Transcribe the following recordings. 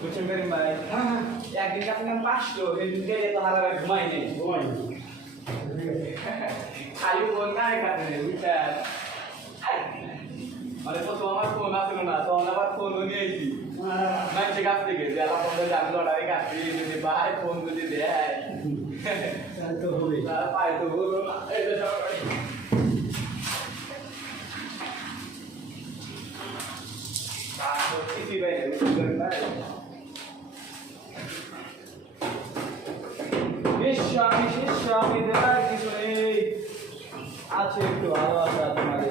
বুঝছেন করিম ভাই একদিন আপনার 500 সেদিন দিয়ে তো হারা ঘুমাই নেই খালি ফোন নাই কাটে বুঝছেন মানে প্রথম আমার ফোন আসলো না তখন আবার ফোনও নিয়েছি মানুষের কাছ থেকে যে আলাপ বন্ধ জানলো লড়াই কাটছি যদি ভাই ফোন যদি দেয় তো হবে পায় তো হলো না এটা সব কিছু ভাই আমি দেখার কিছু নেই আছে একটু ভালো আছে তোমাদের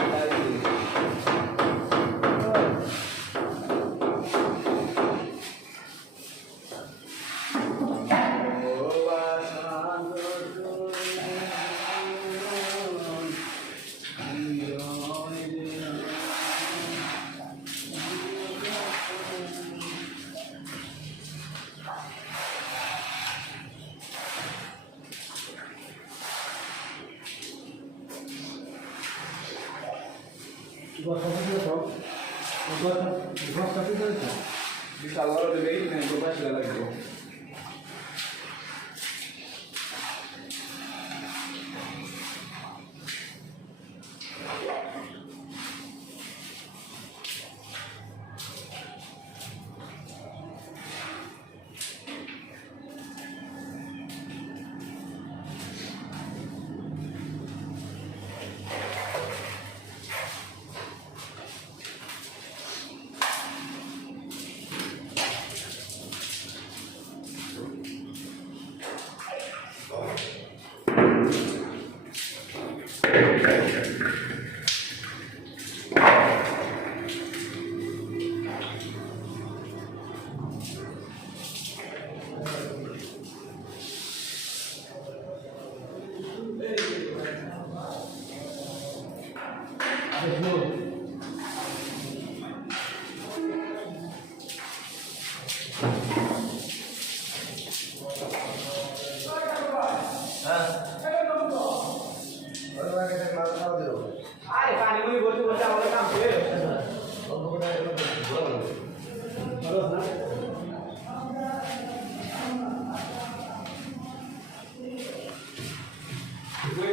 bisa luar dari ini yang coba sudah lagi.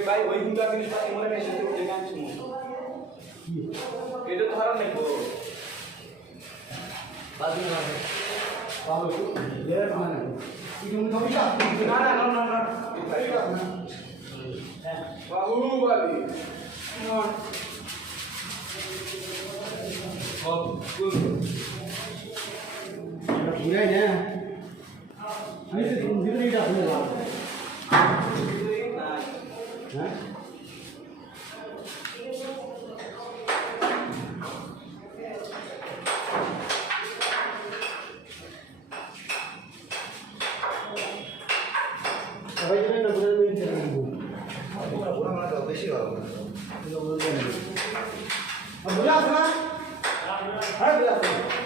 ভাই ওই দুটো জিনিস পাতি মনে নেই সেটা উঠে গান শুনি এটা তো হারাম নাই গো বাজু না বাবু লেয়ার মানে কি তুমি তো বিটা না না না না বাবু বালি নন বাবু কুল পুরা না আমি তো তুমি দিটা শুনে না হ্যাঁ সবাই জানেন না বলে আমি জানি পুরো মানে তো বেশি ভালো এটা বলে দেন বলে আসনা হ্যাঁ বলে আসনা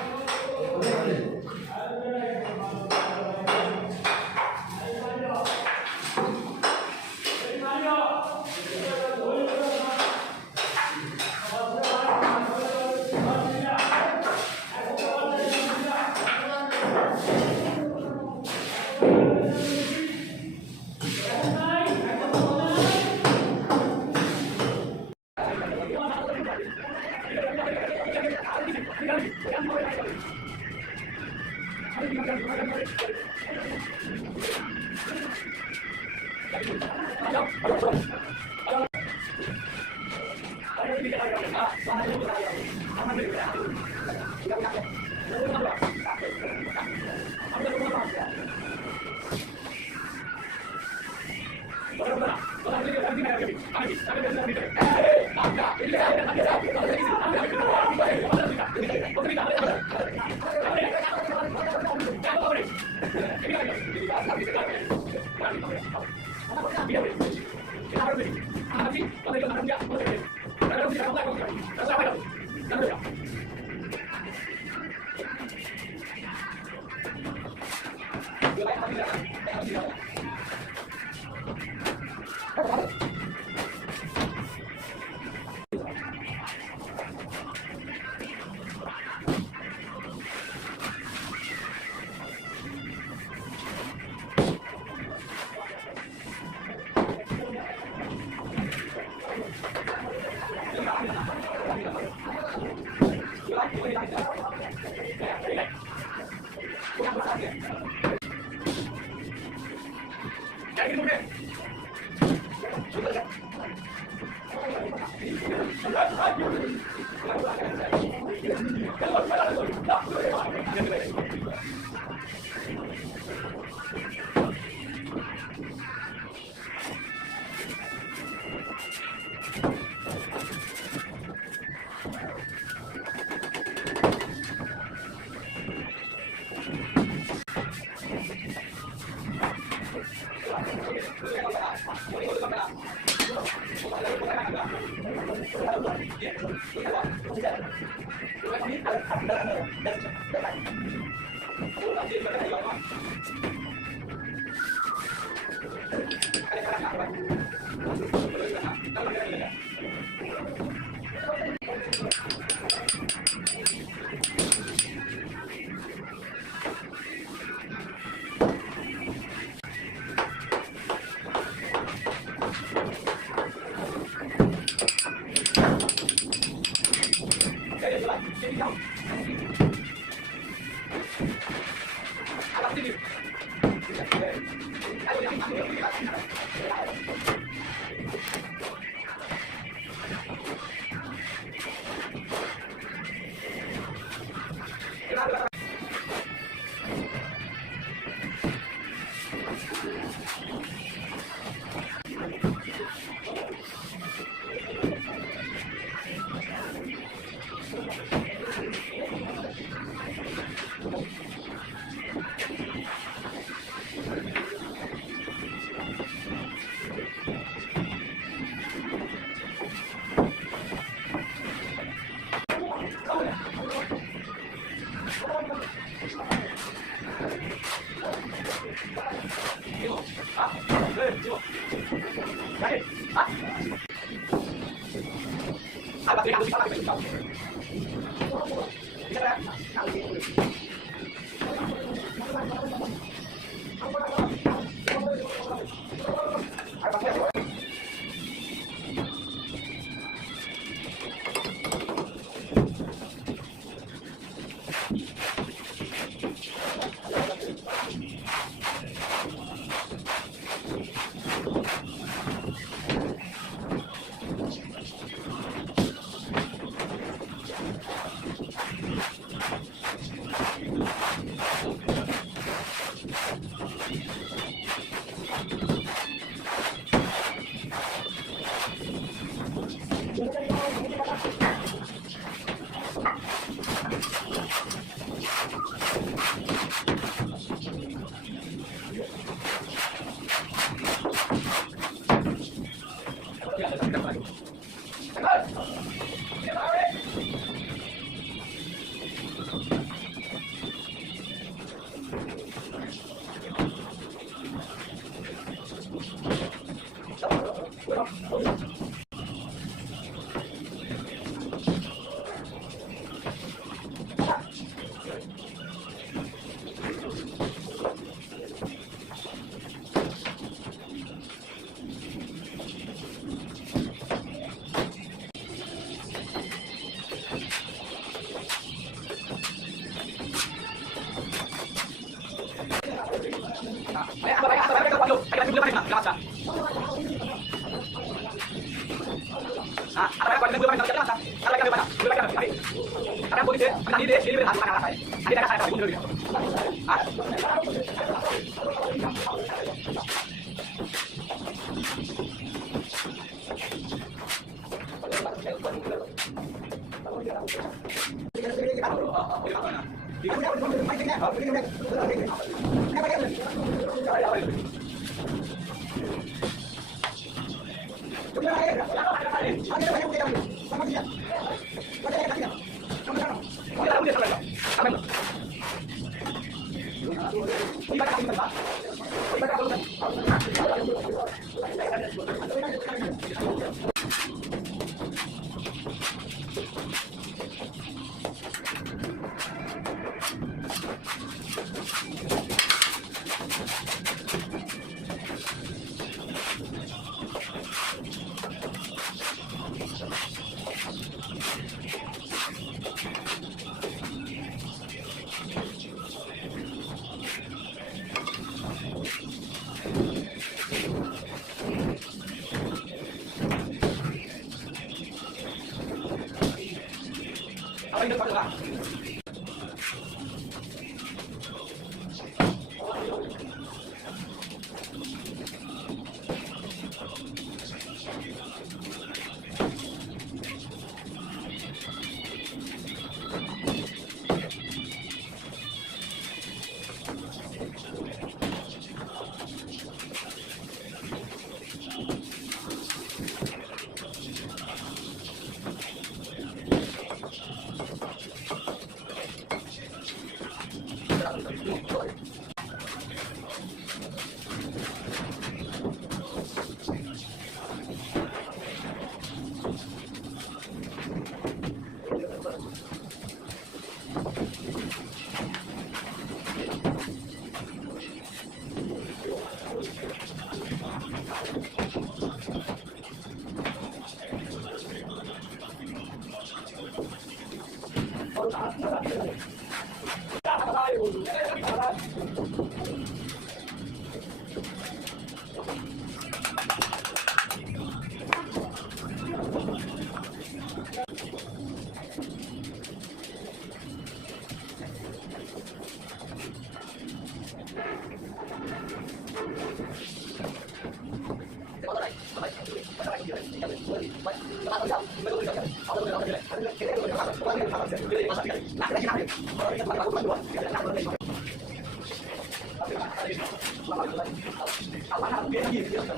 Hãy subscribe cho kênh Ghiền Mì Gõ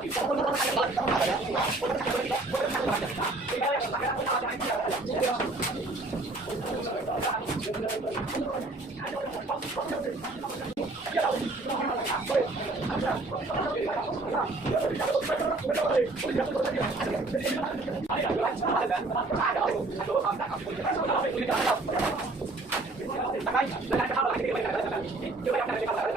để không bỏ lỡ những video hấp dẫn